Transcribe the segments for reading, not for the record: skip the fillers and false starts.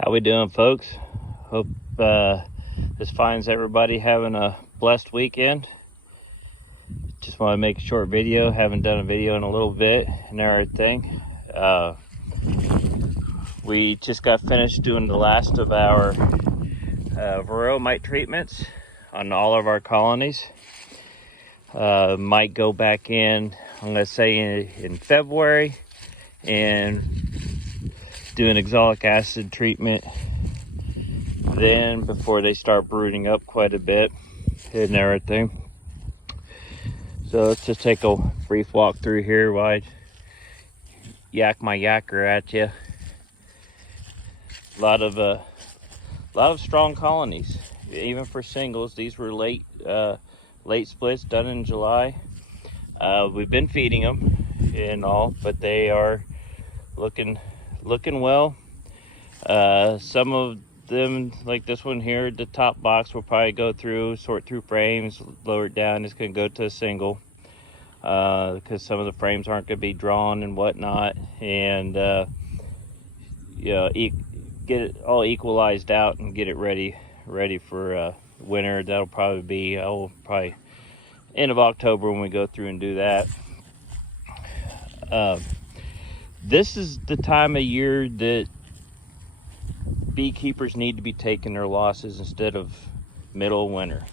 How we doing, folks? Hope this finds everybody having a blessed weekend. Just want to make a short video. Haven't done a video in a little bit and everything. We just got finished doing the last of our varroa mite treatments on all of our colonies. Might go back in, I'm going to say in February, and do an oxalic acid treatment then before they start brooding up quite a bit and everything. So let's just take a brief walk through here while I yak my yacker at you. A lot of strong colonies, even for singles. These were late splits done in July. We've been feeding them and all, but they are looking well. Some of them, like this one here, the top box, will probably go through, sort through frames, lower it down. It's going to go to a single because some of the frames aren't going to be drawn and whatnot, and get it all equalized out and get it ready for winter. That'll probably be probably end of October when we go through and do that. This is the time of year that beekeepers need to be taking their losses instead of middle of winter.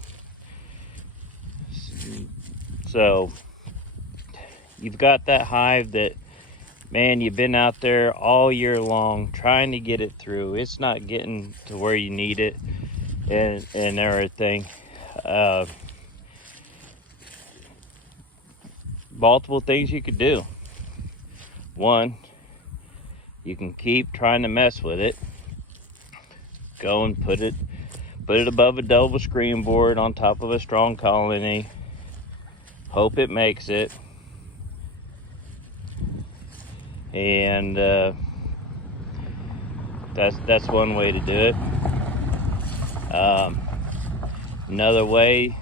So you've got that hive that, man, you've been out there all year long trying to get it through. It's not getting to where you need it and everything. Multiple things you could do. One, you can keep trying to mess with it. Go and put it above a double screen board on top of a strong colony. Hope it makes it. And that's one way to do it. Another way,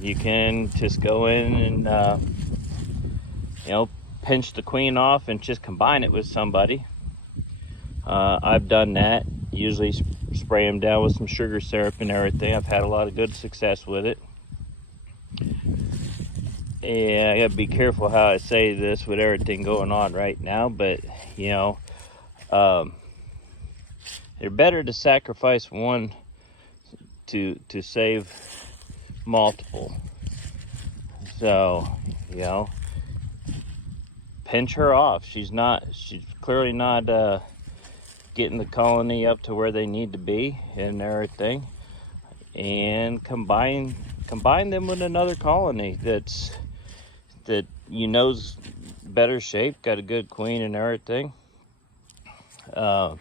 you can just go in and pinch the queen off and just combine it with somebody. I've done that. Usually spray them down with some sugar syrup and everything. I've had a lot of good success with it. And I gotta be careful how I say this with everything going on right now, but they're better to sacrifice one to save multiple. So pinch her off. She's clearly not getting the colony up to where they need to be and everything, and combine them with another colony that know's better shape, got a good queen and everything, and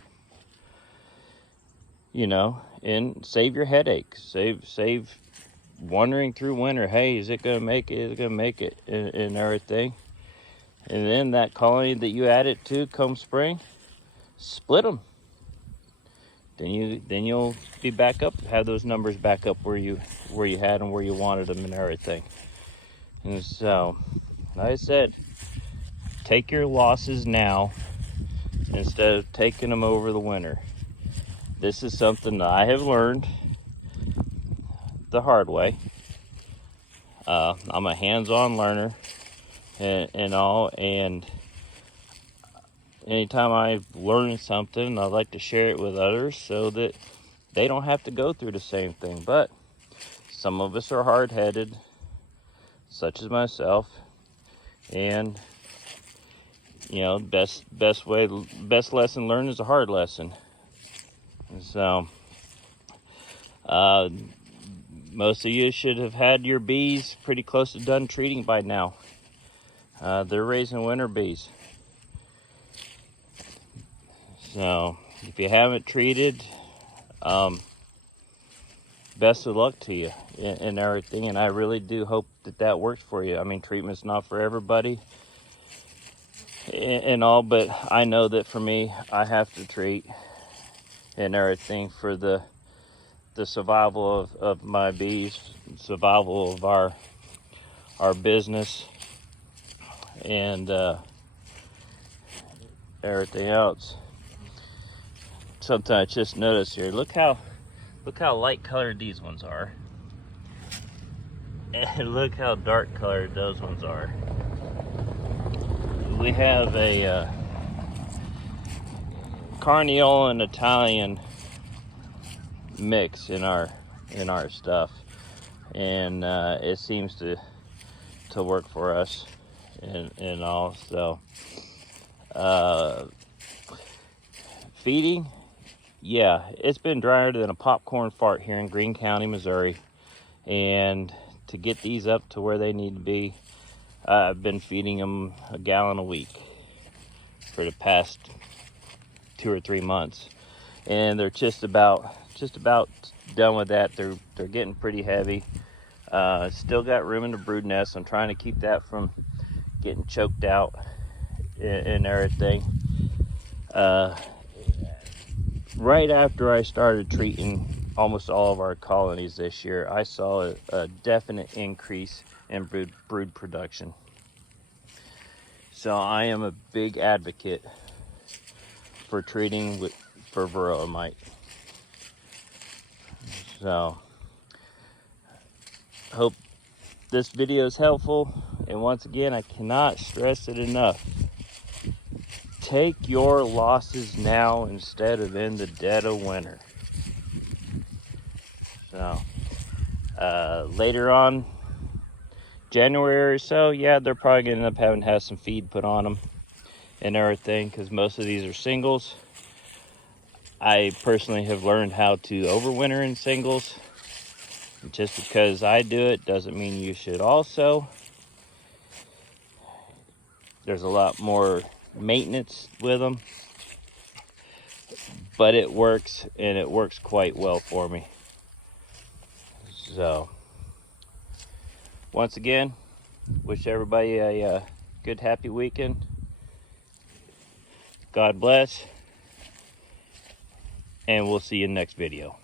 save your headache, save wandering through winter. Hey, is it gonna make it and everything. And then that colony that you add it to come spring, split them. Then you'll be back up, have those numbers back up where you had them, where you wanted them and everything. And so, like I said, take your losses now instead of taking them over the winter. This is something that I have learned the hard way. I'm a hands-on learner and all, and anytime I learn something, I like to share it with others so that they don't have to go through the same thing. But some of us are hard-headed, such as myself, and best lesson learned is a hard lesson. And so most of you should have had your bees pretty close to done treating by now. They're raising winter bees. So if you haven't treated, best of luck to you and everything. And I really do hope that works for you. I mean, treatment's not for everybody and all, but I know that for me, I have to treat and everything for the survival of my bees, survival of our business, and everything else. something I just noticed here. Look how light colored these ones are. And look how dark colored those ones are. We have a Carniola and Italian mix in our stuff, and it seems to work for us and all. So feeding, yeah, it's been drier than a popcorn fart here in Greene County, Missouri, and to get these up to where they need to be, I've been feeding them a gallon a week for the past 2 or 3 months, and they're just about done with that. They're getting pretty heavy. Still got room in the brood nest. I'm trying to keep that from getting choked out and everything. Right after I started treating almost all of our colonies this year, I saw a definite increase in brood production. So I am a big advocate for treating for Varroa mite. So hope this video is helpful, and once again, I cannot stress it enough. Take your losses now instead of in the dead of winter. So later on, January or so, yeah, they're probably gonna end up having to have some feed put on them and everything, because most of these are singles. I personally have learned how to overwinter in singles. Just because I do it doesn't mean you should also. There's a lot more maintenance with them, but it works, and it works quite well for me. So once again, wish everybody a good, happy weekend. God bless, and we'll see you in the next video.